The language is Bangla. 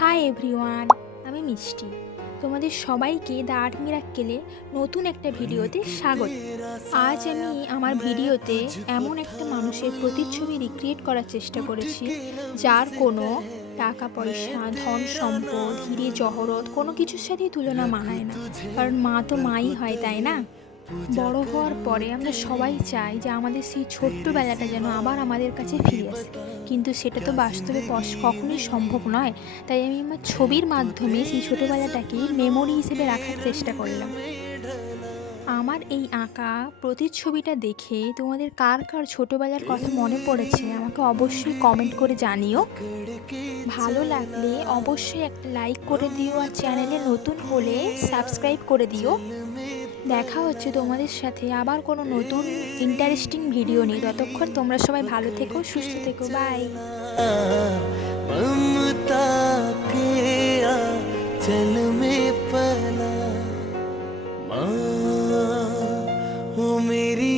হাই এভরিওয়ান, আমি মিষ্টি। তোমাদের সবাইকে দ্য আর্ট মিরাক্কেলে নতুন একটা ভিডিওতে স্বাগত। আজ আমি আমার ভিডিওতে এমন একটা মানুষের প্রতিচ্ছবি রিক্রিয়েট করার চেষ্টা করেছি যার কোনো টাকা পয়সা, ধন সম্পদ, হিরে জহরত কোনো কিছুর সাথেই তুলনা মানায় না। কারণ মা তো মাই হয়, তাই না? বড় হওয়ার পরে আমরা সবাই চাই যে আমাদের সেই ছোট্টবেলাটা যেন আবার আমাদের কাছে ফিরে আসে, কিন্তু সেটা তো বাস্তবে কখনোই সম্ভব নয়। তাই আমি আমার ছবির মাধ্যমে সেই ছোটোবেলাটাকে মেমোরি হিসেবে রাখার চেষ্টা করলাম। আমার এই আঁকা প্রতিচ্ছবিটা দেখে তোমাদের কার কার ছোটোবেলার কথা মনে পড়েছে আমাকে অবশ্যই কমেন্ট করে জানিও। ভালো লাগলে অবশ্যই একটা লাইক করে দিও, আর চ্যানেলে নতুন হলে সাবস্ক্রাইব করে দিও। দেখা হচ্ছে তোমাদের সাথে আবার কোনো নতুন ইন্টারেস্টিং ভিডিও নিয়ে। ততক্ষণ তোমরা সবাই ভালো থেকো, সুস্থ থেকো, বাই। ममता के आंचल में पला माँ हो मेरी